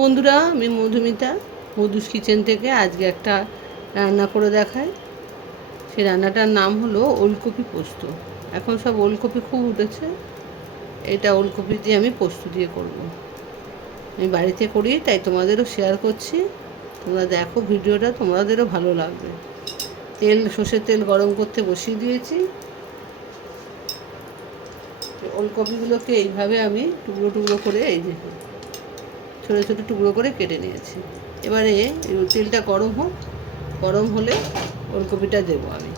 বন্ধুরা, আমি মধুমিতা মধুস কিচেন থেকে আজকে একটা রান্না করে দেখাই। সেই রান্নাটার নাম হলো ওলকপি পোস্ত। এখন সব ওলকপি খুব উঠেছে, এটা ওলকপি দিয়ে আমি পোস্ত দিয়ে করব। আমি বাড়িতে করি, তাই তোমাদেরও শেয়ার করছি। তোমরা দেখো ভিডিওটা, তোমাদেরও ভালো লাগবে। সর্ষের তেল গরম করতে বসিয়ে দিয়েছি। ওলকপিগুলোকে এইভাবে আমি টুকরো টুকরো করে, এই যে ছোটো ছোটো টুকরো করে কেটে নিয়েছি। এবারে তেলটা গরম হোক, গরম হলে ওলকপিটা দেবো আমি।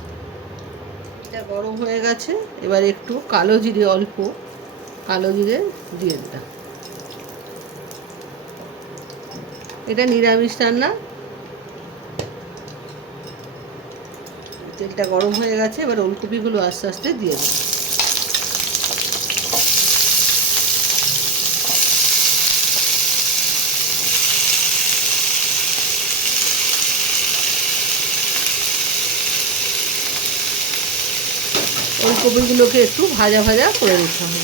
এটা গরম হয়ে গেছে, এবার একটু কালো জিরে, অল্প কালো জিরে দিয়ে দিলাম। এটা নিরামিষ রান্না। তেলটা গরম হয়ে গেছে, এবার ওলকপিগুলো আস্তে আস্তে দিয়ে দেবো। ওলকপিগুলোকে একটু ভাজা ভাজা করে নিতে হবে,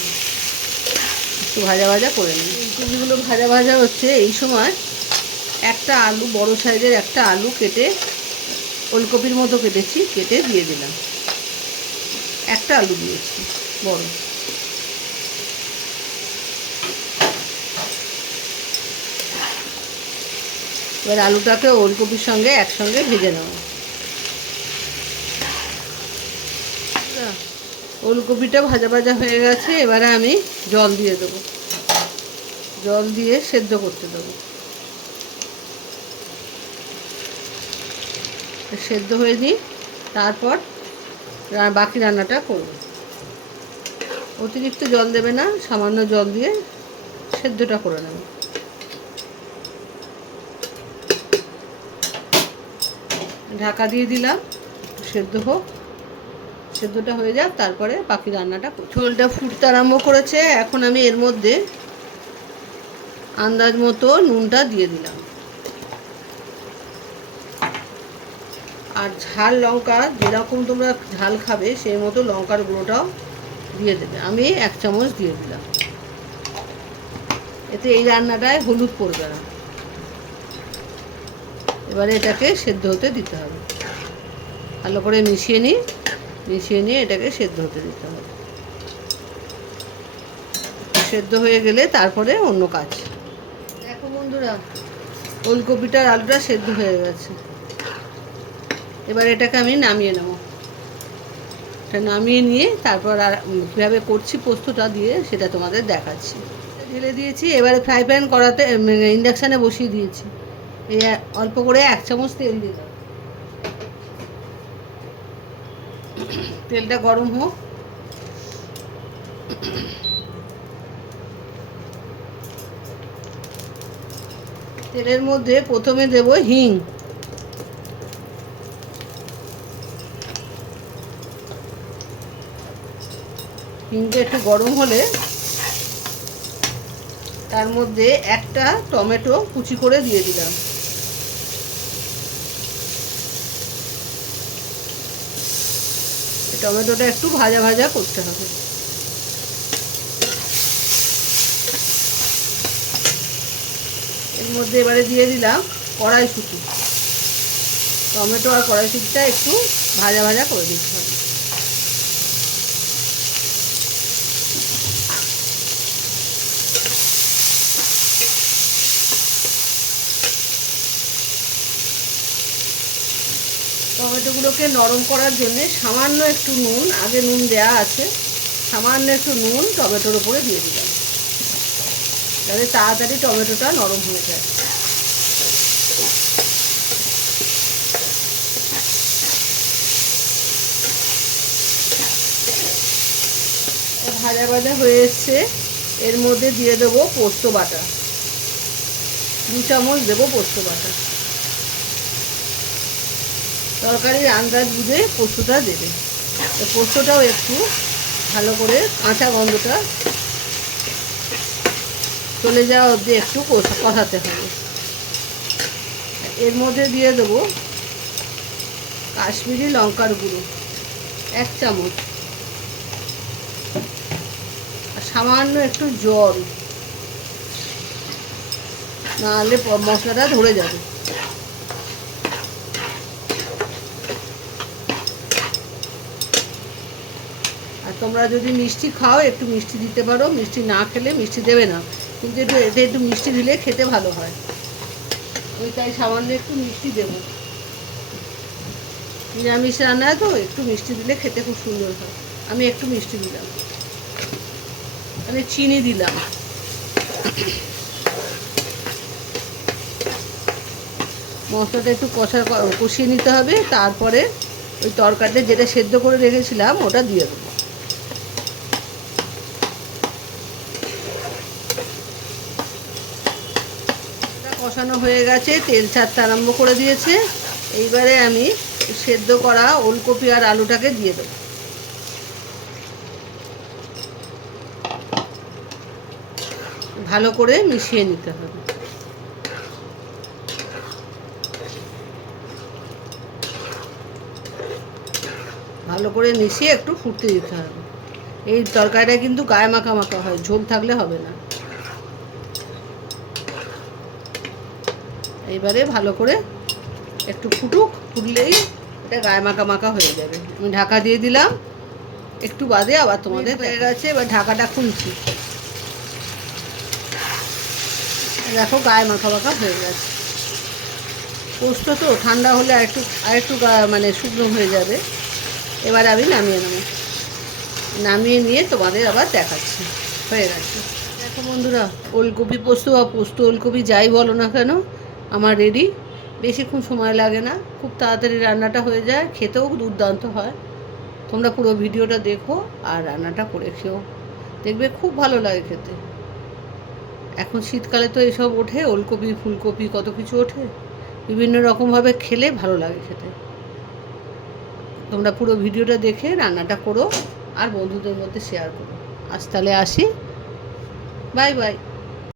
একটু ভাজা ভাজা করে নিই। ওলকপিগুলো ভাজা ভাজা হচ্ছে, এই সময় একটা আলু, বড় সাইজের একটা আলু কেটে, ওলকপির মতো কেটেছি, কেটে দিয়ে দিলাম। একটা আলু দিয়েছি বড়। এবার আলুটাকে ওলকপির সঙ্গে একসঙ্গে ভেজে নেব। ওলকপিটা ভাজা ভাজা হয়ে গেছে, এবারে আমি জল দিয়ে দেবো। জল দিয়ে সেদ্ধ করতে দেবো। সেদ্ধ হয়ে নিই, তারপর বাকি রান্নাটা করব। অতিরিক্ত জল দেবে না, সামান্য জল দিয়ে সেদ্ধটা করে নেব। ঢাকা দিয়ে দিলাম, সেদ্ধ হোক, সেদ্ধটা হয়ে যাক, তারপরে বাকি রান্নাটা। ঝোলটা ফুটতে আরম্ভ করেছে, এখন আমি এর মধ্যে আন্দাজ মতো নুনটা দিয়ে দিলাম। আর ঝাল লঙ্কা, যেরকম তোমরা ঝাল খাবে সেই মতো লঙ্কার গুঁড়োটাও দিয়ে দেবে। আমি 1 চামচ দিয়ে দিলাম। এতে এই রান্নাটায় হলুদ পড়বে না। এবারে এটাকে সেদ্ধ হতে দিতে হবে। ভালো করে মিশিয়ে নিয়ে এটাকে সেদ্ধ হতে দিতে হবে। সেদ্ধ হয়ে গেলে তারপরে অন্য কাজ। দেখো বন্ধুরা, ওলকপিটার আলুটা সেদ্ধ হয়ে গেছে। এবার এটাকে আমি নামিয়ে নেব। এটা নামিয়ে নিয়ে তারপর আর কীভাবে করছি পোস্তটা দিয়ে সেটা তোমাদের দেখাচ্ছি। ঢেলে দিয়েছি, এবারে ফ্রাই প্যান করাতে, ইন্ডাকশানে বসিয়ে দিয়েছি। এই অল্প করে 1 চামচ তেল দিয়ে দাও। তেলটা গরম হোক। তেলের মধ্যে প্রথমে দেব হিং। হিংটা একটু গরম হলে তার মধ্যে একটা টমেটো কুচি করে দিয়ে দিলাম। টমেটোটা একটু ভাজা ভাজা করতে হবে। এর মধ্যে এবারে দিয়ে দিলাম কড়াইশুঁটি। টমেটো আর কড়াইশুঁটিটা একটু ভাজা ভাজা করে দিতে হবে। টমেটোগুলোকে নরম করার জন্য সামান্য একটু নুন, আগে নুন দেওয়া আছে, সামান্য একটু নুন টমেটোর উপরে দিয়ে দিলাম, যাতে তাড়াতাড়ি টমেটোটা নরম হয়ে যায়। ভাজা ভাজা হয়ে এসছে, এর মধ্যে দিয়ে দেবো পোস্ত বাটা। 2 চামচ দেবো পোস্ত বাটা। তরকারির আন্দাজ বুঝে পোস্তটা দেবে। তো পোস্তটাও একটু ভালো করে কাঁচা গন্ধটা চলে যাওয়া অবধি একটু কষাতে হবে। এর মধ্যে দিয়ে দেবো কাশ্মীরি লঙ্কার গুঁড়ো 1 চামচ, আর সামান্য একটু জল। নাহলে মশলাটা ধরে যাবে। আর তোমরা যদি মিষ্টি খাও একটু মিষ্টি দিতে পারো, মিষ্টি না খেলে মিষ্টি দেবে না, কিন্তু এতে একটু মিষ্টি দিলে খেতে ভালো হয়। ওই তাই সামান্য একটু মিষ্টি দেবো, নিরামিষ রান্না তো একটু মিষ্টি দিলে খেতে খুব সুন্দর হয়। আমি একটু মিষ্টি দিলাম, মানে চিনি দিলাম। মশলাটা একটু কষিয়ে নিতে হবে, তারপরে ওই তরকারিটা যেটা সেদ্ধ করে রেখেছিলাম ওটা দিয়ে দেবো। কষানো হয়ে গেছে, তেল ছাড়তে আরম্ভ করে দিয়েছে। এইবারে আমি সেদ্ধ করা ওলকপি আর আলুটাকে দিয়ে দেবো। ভালো করে মিশিয়ে নিতে হবে। ভালো করে মিশিয়ে একটু ফুটতে দিতে হবে। এই তরকারিটা কিন্তু গায়ে মাখা মাখা হয়, ঝোল থাকলে হবে না। এইবারে ভালো করে একটু ফুটলেই এটা গায়ে মাখা মাখা হয়ে যাবে। আমি ঢাকা দিয়ে দিলাম, একটু বাদে আবার তোমাদের হয়ে গেছে। এবার ঢাকাটা খুলছি, দেখো গায়ে মাখা মাখা হয়ে গেছে। পোস্ত তো ঠান্ডা হলে আরেকটু মানে শুকনো হয়ে যাবে। এবার আমি নামিয়ে নেব, নামিয়ে নিয়ে তোমাদের আবার দেখাচ্ছি। হয়ে গেছে দেখো বন্ধুরা, ওলকপি পোস্ত বা পোস্ত ওলকপি যাই বলো না কেন আমার রেডি। বেশিক্ষণ সময় লাগে না, খুব তাড়াতাড়ি রান্নাটা হয়ে যায়, খেতেও দুর্দান্ত হয়। তোমরা পুরো ভিডিওটা দেখো আর রান্নাটা করে খেও, দেখবে খুব ভালো লাগে খেতে। এখন শীতকালে তো এসব ওঠে, ওলকপি ফুলকপি কত কিছু ওঠে, বিভিন্ন রকমভাবে খেলে ভালো লাগে খেতে। তোমরা পুরো ভিডিওটা দেখে রান্নাটা করো আর বন্ধুদের মধ্যে শেয়ার করো। আজ তাহলে আসি, বাই বাই।